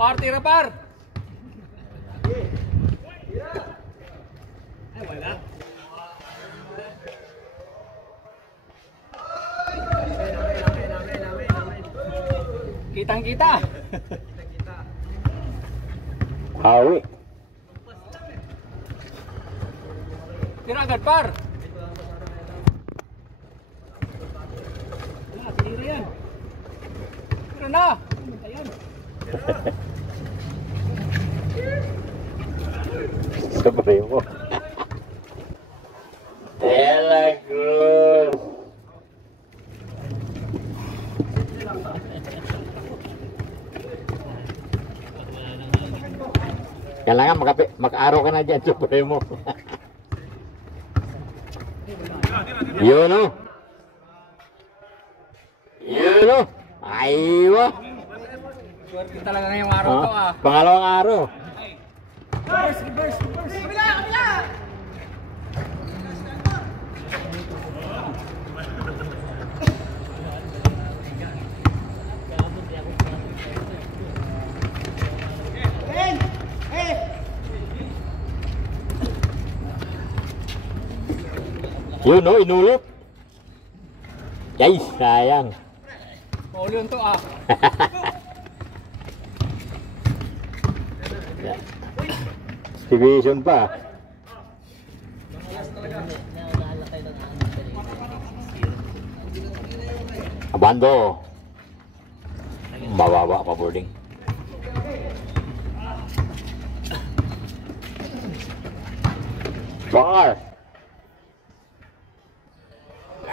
Par, tira par. Ay, wala. Kitang-kita. Hawi. Tira agad par. Tira yan. Tira na. Ayan. Supremo. Ela Cruz. Kailangan maka-araw ka na dyan, Supremo. Yun o. Yun o. Aywa. Swerte talaga ngayong araw to ah. Pangalawang araw. Reverse. Kabila. Yun o, inulot. Guys, sayang. Paul yun to ah. Division pa. Abando. Mababa pa boarding. Bar.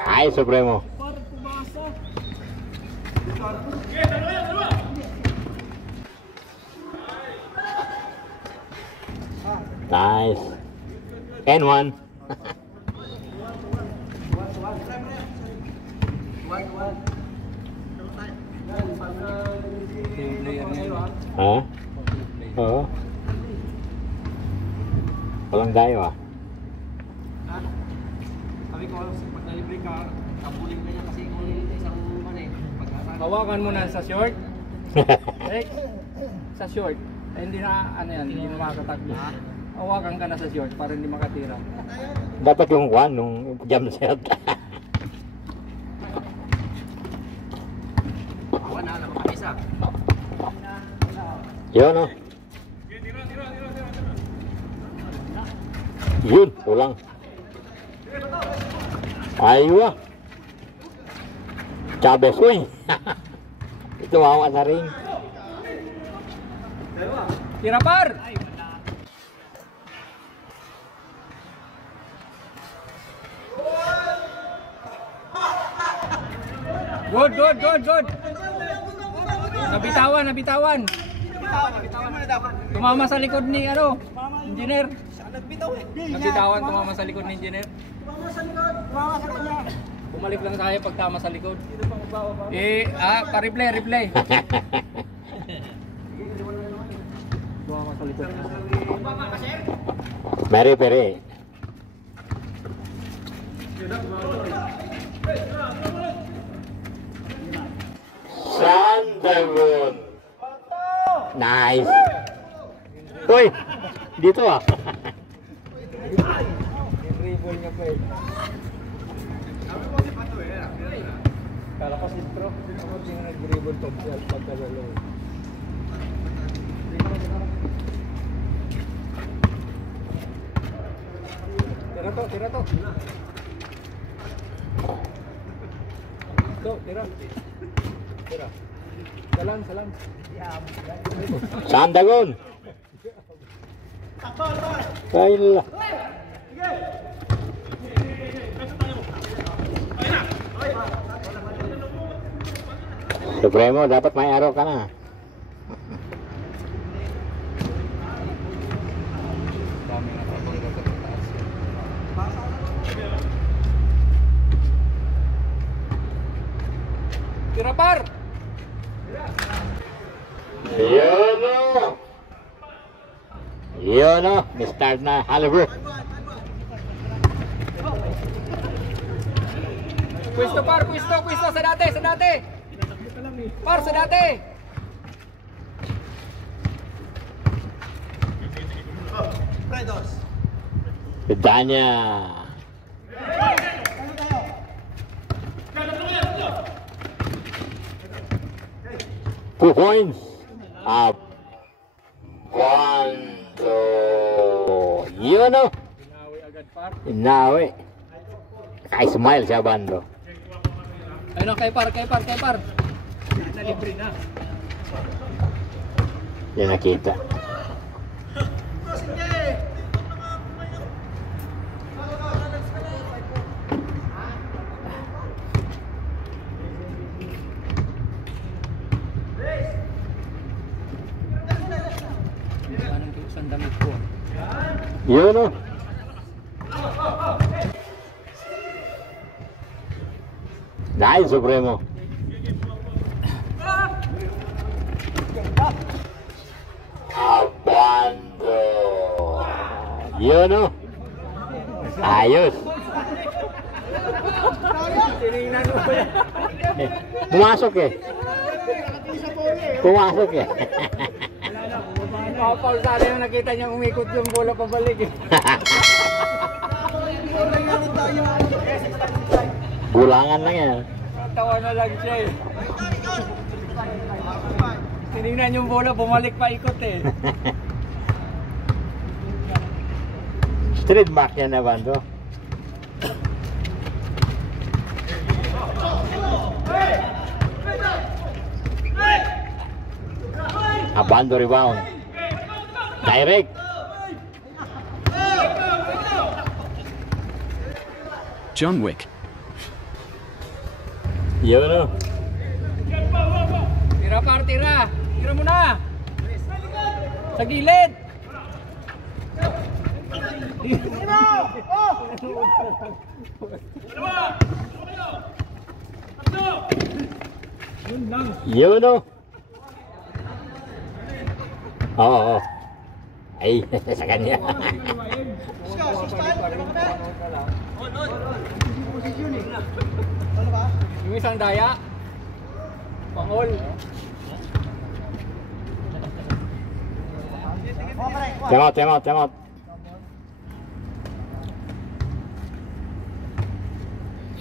Ay, Supremo. Nice. N1. Ha? Oo. Walang dayo ah. Sabi ko, pag nalibre ka, kapuling na niya kasi kunin isang man eh. Hawakan mo na sa short. Sa short. Eh, hindi na, ano yan, hindi na makakataglo. Hawakan ka na sa short para hindi makatira. Dapat yung one, nung jump shot. Wala na, makakisa. Yun o. Yun, tulang. Aywa. Chavez, uy. Ito mawa sa ring. Tira par! Good. Nabitawan. Tumama sa likod ni ano, engineer. Nabitawan, tumama sa likod ni engineer. Bumalik lang tayo pag tama sa likod. Pa-replay. Tumama sa likod. Mary Perry. Sandagon. Nice. Uy, dito ah. Dribble niya pa eh. Kala ko si Pro, ako yung nag-dribble to pagkalalo. Tira to. Tira. Salam. Sandagon. Kaila. Supremo, dapat may araw ka na. Dami na pabangga sa taas. Tira par! Yun o, start na Haliburton. Pwesto par, pwesto sa dati. Par sa dati. Bedanya. 2 points. Up. 1, 2. Yun o. Binawi agad par. Inawi. Naka-smile siya bando. Ayun kay par. Nalibre na. Yan nakita. Anong kiusan damit ko? Yun o. Nice, Supremo. Abando. Yun o. Ayos. Tinignan mo ba yan? Pumasok eh. Pumasok eh. Paul sana yung nakita niya umikot yung bola pabalik eh. Bulangan lang yan. Tawa na lang siya eh. Tinignan yung bola, bumalik pa ikot eh. Street mark yan na bando. Abando rebound. Direct. John Wick. Yun o. Tira par, tira. Tira mo na. Sa gilid. Yun o. Oo. Ay, sa kanya. Yung isang daya. Pangol. Time out.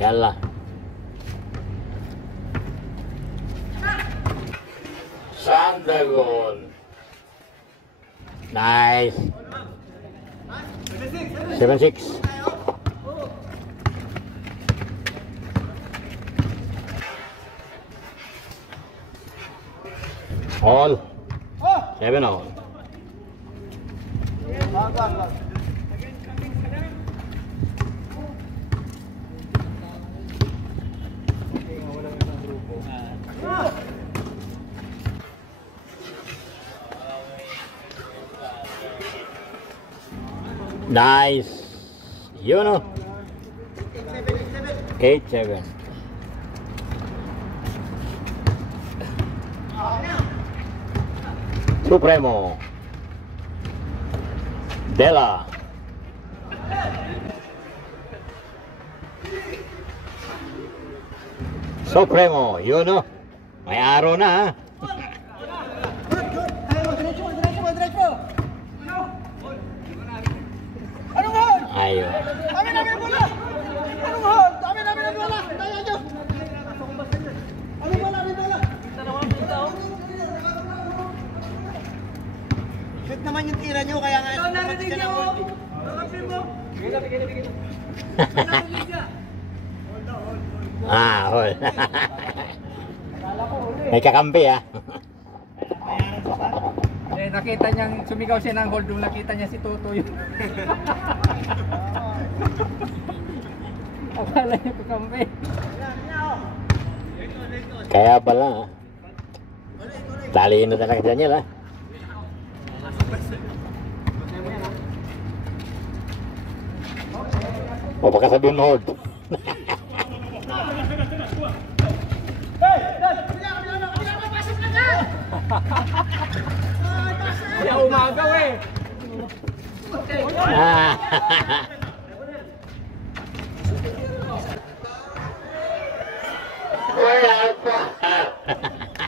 Yalla. Sandagon. Nice. 7-6. All. 7 all. Nice. Yun o. 8-7. Supremo. Dela. Supremo. Yun o. May araw na ha. Ayun. Dami bola. Anong hol? Dami bola. Tayo nyo. Anong bola? Shoot naman yung tira nyo, kaya nga narinig ka na hol. Hol. May kakampi ha. Eh, nakita niyang sumigaw siya ng hold, nakita niya si Toto yun. Akala niya kakampi. Kaya pala ha. Taliin na talaga Daniel ha. O baka sabihin mo hold. Siya umagaw eh.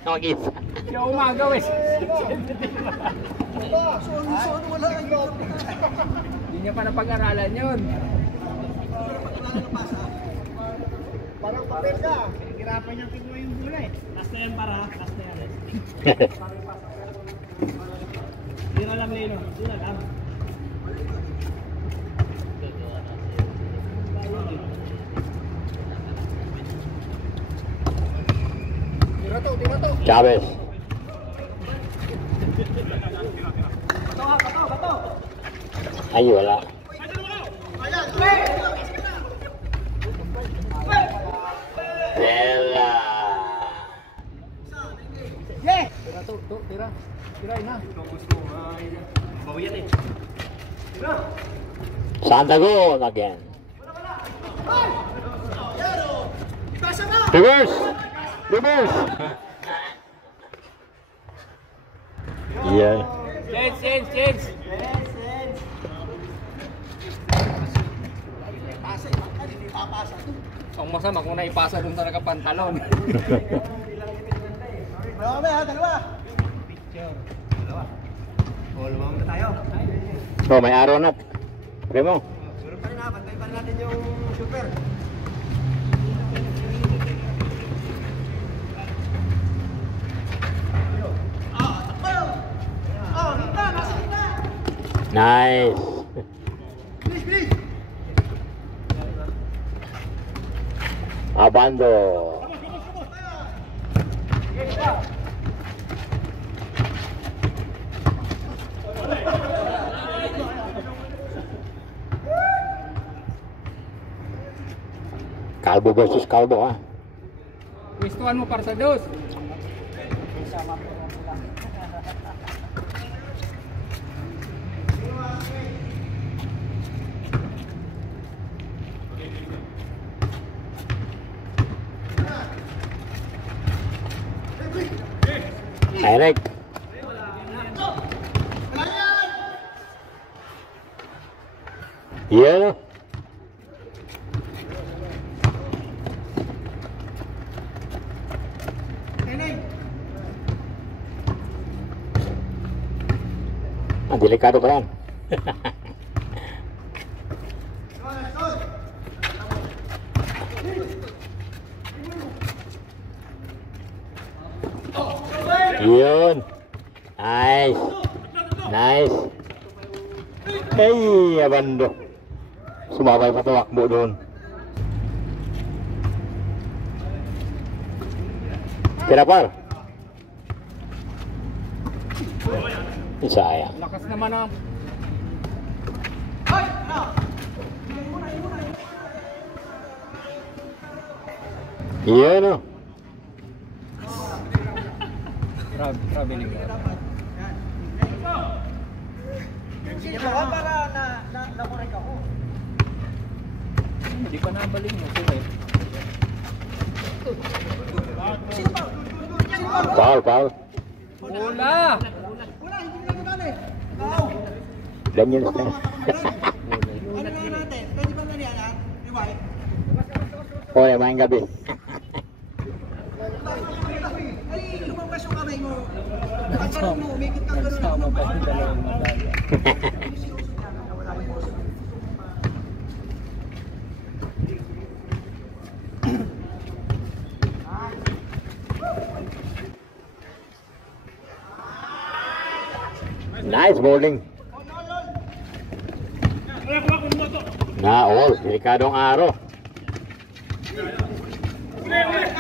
Mag-isa. Siya umagaw eh. Wala, wala. niya pa napag-aralan yun. Parang papel ka. Hirapan niyang kinuha yung bola eh. Last na yan para, last na yan. Hindi na alam Lino, hindi na alam. Tira to. Chavez. Bato. Ay, wala. Ayan. Bella. Yeah. Tira to, tira. Tirain na. Bawian eh. Santagon again. Ipasa na. Reverse. Yeah. Change. Pasa. Hindi papasa to. Ang masama kung naipasa dun sa nakapantalon. Marami ha, dalawa. Lumang na tayo. Oh, may araw na. Primo. Meron pa rin ha, bantay pa rin natin yung super. Nice. Bilis. Abando. Kalbo versus kalbo, ha. Wistuhan mo para sa dos. Eric. Iya. Delikado pa yan. Yun. Nice. Hey, abando. Sumabay pa tumakbo doon. Tira par. Sayang. Lakas naman ang... Iya no. Grabe ni mo. Sinuha para na-correct ako. Hindi pa nabaling mo. Sige. Sino pa? Foul. Bola! Wala, hindi ko naman eh. Oo. Ganyan na. Ano na natin? Pwede ba naniyan? Rewind? Hoy, maing gabi. Ay, lumabas yung kamay mo. At parang mo, umikit kang gano'n. Sama pa yung dalawang medalya. Nice bowling. Na all, delikadong araw.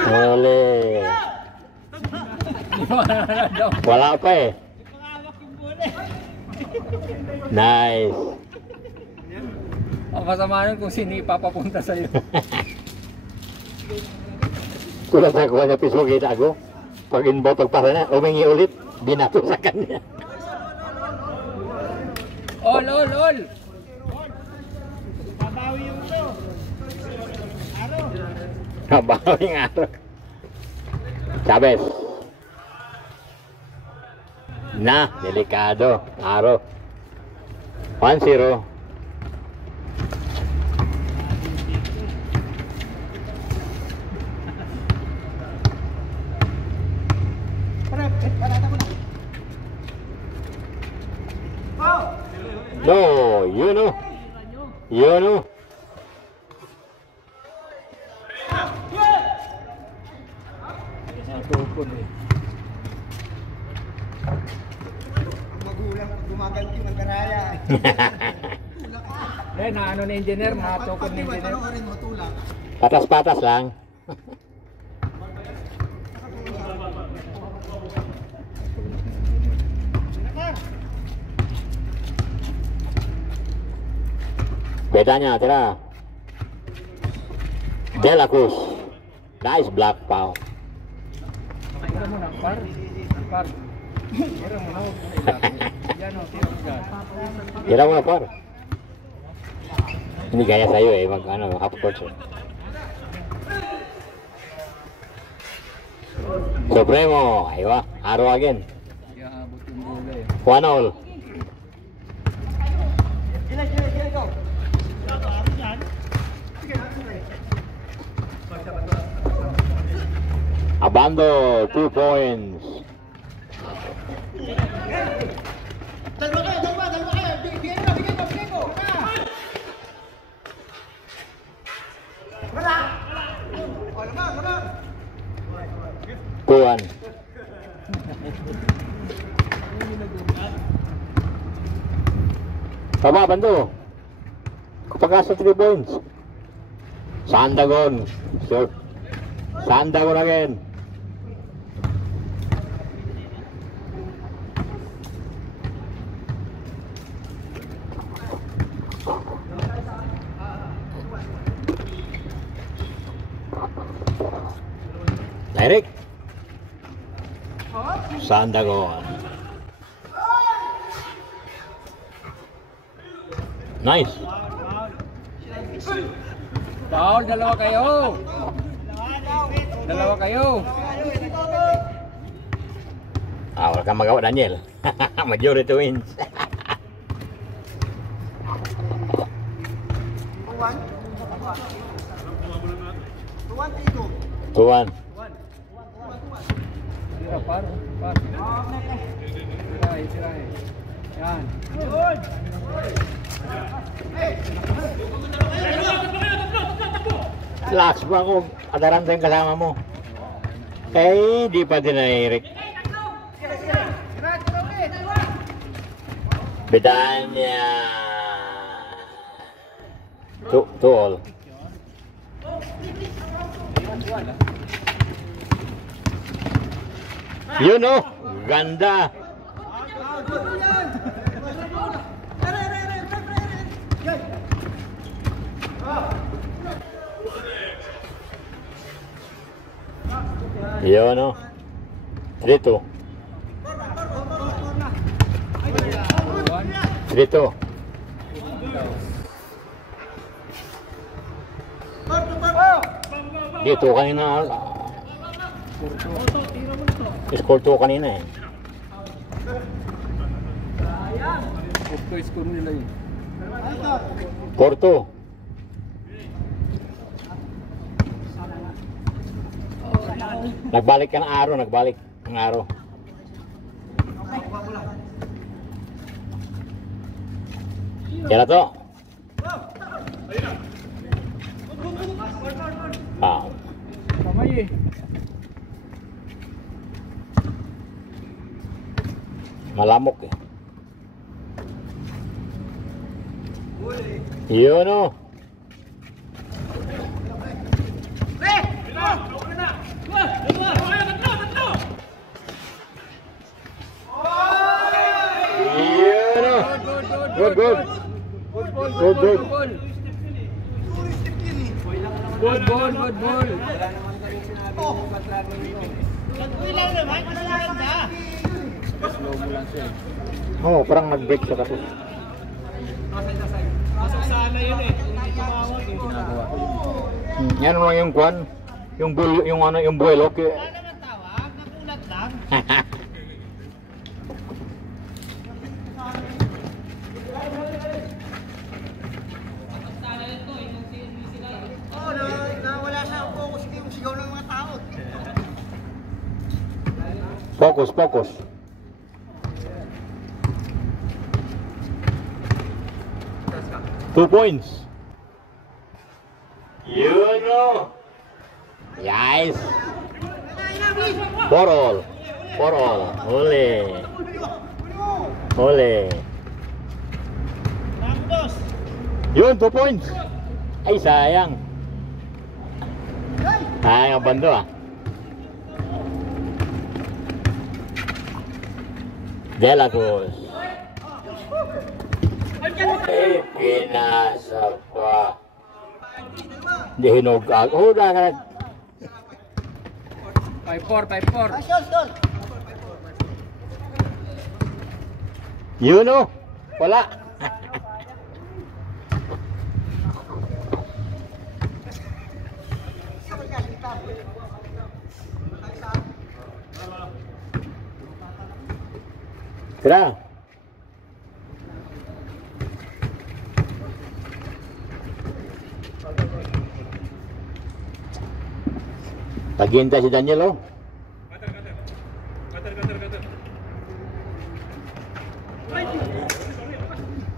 Ole. Wala pa eh. Nice. Ang kasama nun kung sino ipapapunta sa'yo. Kulang sa kuha niya piso kita ako. Pag inbound pagpara na, umingi ulit. Binato sa kanya. All! Babawi yung ito. Araw. Kabawing araw. Chavez. Na, delikado. Araw. 1-0. Parata mo na. No, you know. Yun o. Natupon eh. Ang magulang pag gumaganti ng karaya. Eh, na ano ni engineer, natukon ni engineer. Tanong ka rin mo, tulak. Patas-patas lang. Bedanya, tira. De La Cruz. Nice black pow. Tira mo na, par. Par. Tira mo na, huwag mo na ilapin. Yan o, tira mo dyan. Tira mo na, par. Hindi kaya sa'yo eh, mag ano, half court. Supremo, aywa, arrow again. Kaya abot yung bola eh. 1-all. Abando, 2 points. Dalawa kayo. Bigyan mo. Wala. O, lamang. 2-1. Tama, Bando. Kapag sa 3 points. Sandagon. Sir. Sandagon again. Direct. Sandagon. Nice. Foul, dalawa kayo. Dalawa kayo. Ah, wala kang magawa, Daniel. Majority wins. 2-1. Tira, par. Par. Tirahin. Yan. Relax ba ako? Adaran tayong kasama mo. Eh, di pa din na Eric. Bedanya. 2-all. Yun o, ganda. Yun o. 3-2. 3-2. Dito kanina. Score 2 kanina eh. Ito score nila yun. 4-2. Nagbalik ka ng araw, nagbalik ng araw. Kaya to. Ah. Kamay eh. Malamok eh. Yun o. Yun o. Good. Good ball. Oh, parang nag-break siya tapos. Pasok sana yun eh. Hindi tumawag eh. Ginagawa ko yun. Yan mo yung kwan, yung buwelo. Wala naman tawag. Nakulat lang. Oo, nawala sa focus yung sigaw ng mga tao. Focus. 2 points. Yun o. Yes. 4 all. 4 all. Huli. Huli. Ramos. Yun, 2 points. Ay, sayang. Sayang ang bando ah. De la Cruz. Pinasa pa. Hindi hinugag. Oh, dagat. 5-4, 5-4. Yun o. Wala. Tira. Paghintay si Daniel oh.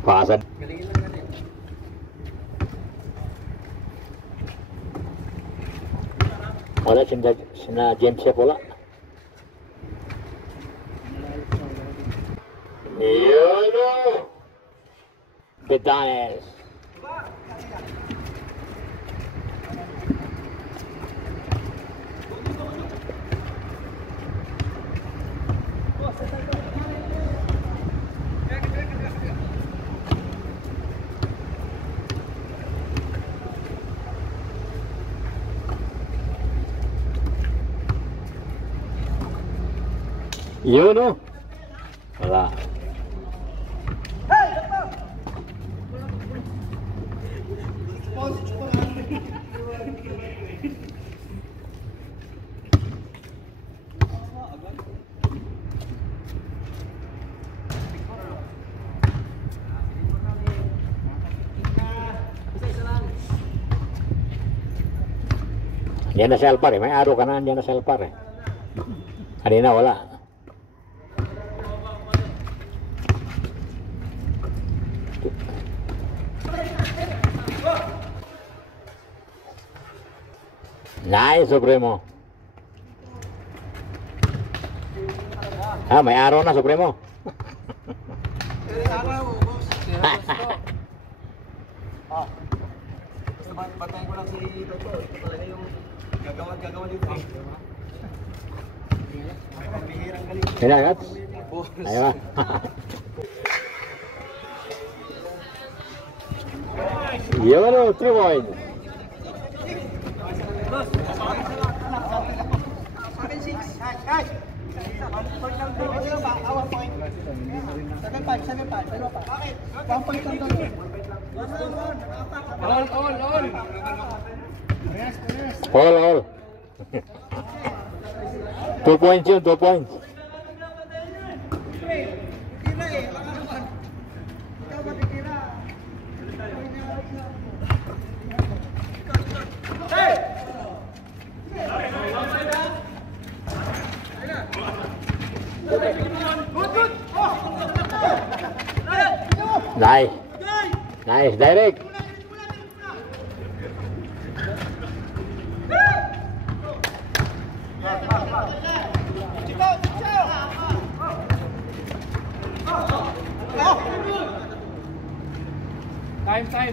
Pasan. Wala sina James ya pula. Yun o. Betanes. Yun o. Wala. Diyan na si Alpar eh. May araw ka na diyan na si Alpar eh. Kanina wala. Nice, Supremo. Ah, may araw na, Supremo. Bantayan ko lang si Toto. Ito talaga yung gagawa dito. Bihirang galing. Kinagat? Ayaw. Yun o, 3 points. All. 2 points yun, 2 points. Nice, direct.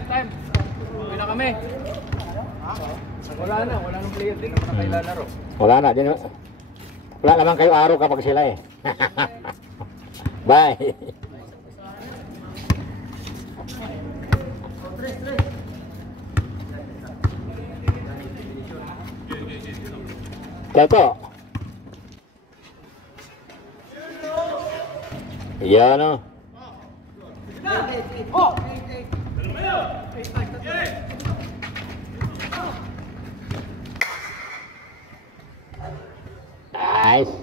Time. Uwi na kami. Wala nang player din naman na kailalaro. Wala na, din. Wala naman kayo araw kapag sila eh. Bye. Toto. Yan o. Nice.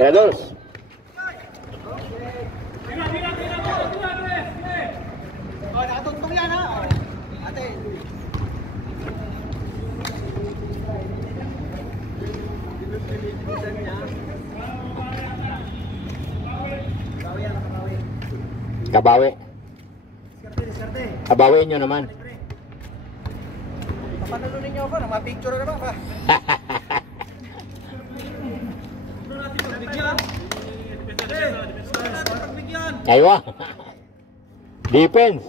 Kredos. Nakatugtong yan. Kabawi. Diskarte. Kabawiin nyo naman. Papanalunin niyo ako, picture na naman pa. Aywa. Defense.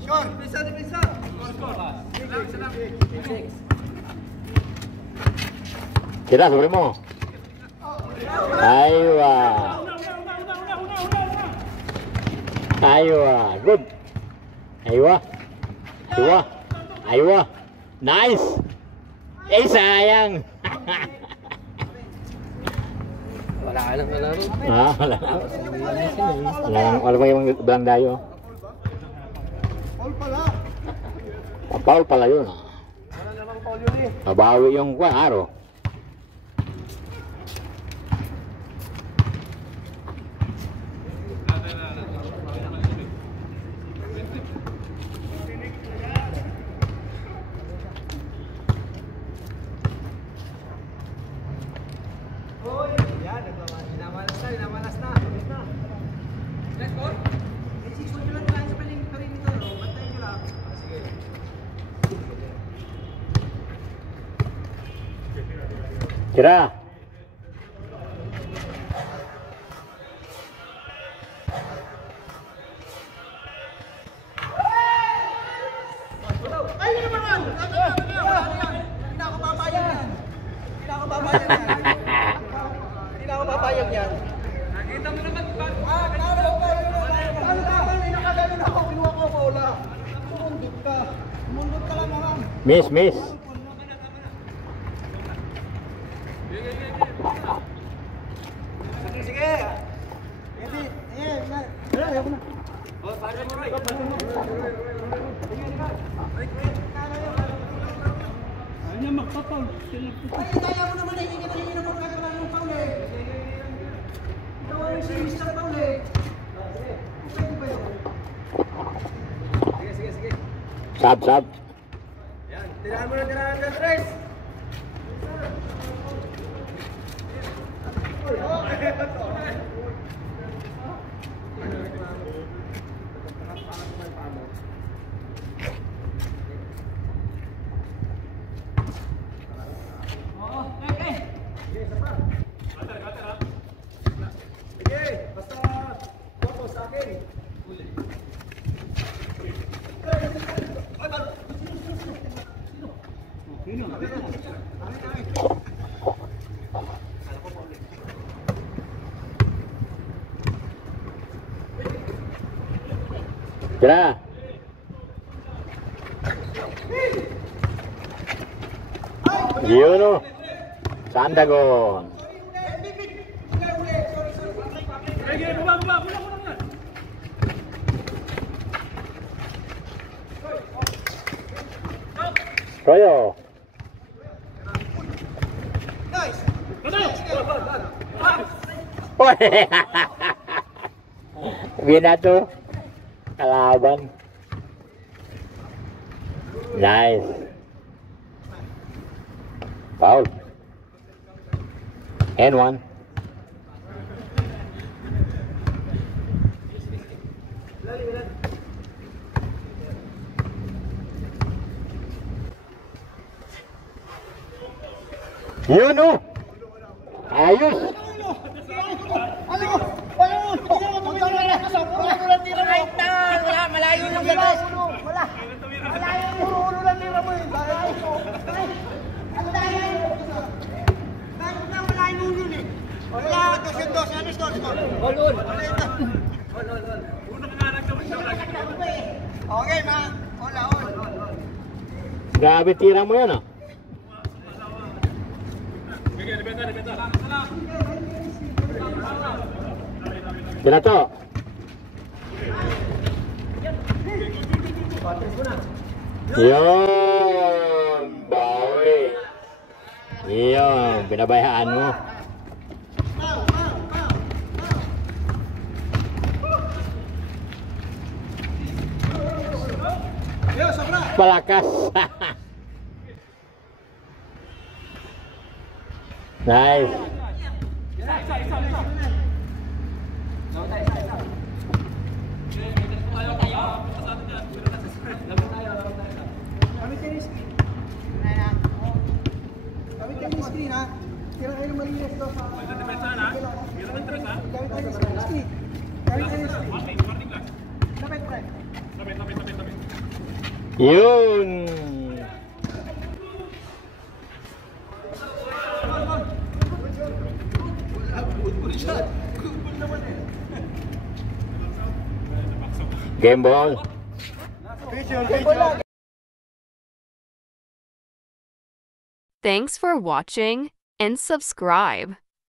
Sure, bisa. Sira, sobre mo. Aywa. Aywa. Good. Aywa. Aywa. Nice. Sayang. Wala ka lang kalaro. Wala na. Wala pa yung belang dayo. All pala. Paul pala yun. Wala namang foul yun eh. Mabawi yung araw. Yan, inamalas na. Let's go. Six-one nyo lang tayo sa perimeter. Bantayin nyo lang. Sige. Sira. Ay, yun naman! Hindi na ako papayag yan. Hindi na ako papayag yan. Nakita mo naman, nakagalan ako, kinuha ko bola. Sumundot ka. Sumundot ka lang naman. Miss. Sige. Ayaw ko na. Ayaw magpapaul. Ay, kaya mo naman hindi kita hingi ng pagkakaroon ng foul eh. Ikaw ang si Mr. Foul eh. Pwede ba yun? Sige. Sab. Yan, tirahan mo ng Tres. Sira. Yun o. Sandagon. Royo. Nice. Binato. Kalaban. Nice. Foul. And one. Yun o. Ayos. Wala, malayo lang yan. Wala. Malayo yung ulo lang nila mo eh. Ang daya yun. Bakit na wala yung ulo eh? Wala, 200. Ano score? All. Okay, ma. All. Grabe tira mo yan ah. Binato. Yun, bawi. Yun, binabayaan mo. Palakas. Nice. screen ha. Tira kayo ng malinis doon sa... Gamit tayo ng screen. Gamit tayo ng screen. Lapit, pre. Yun. Game ball. Thanks for watching and subscribe.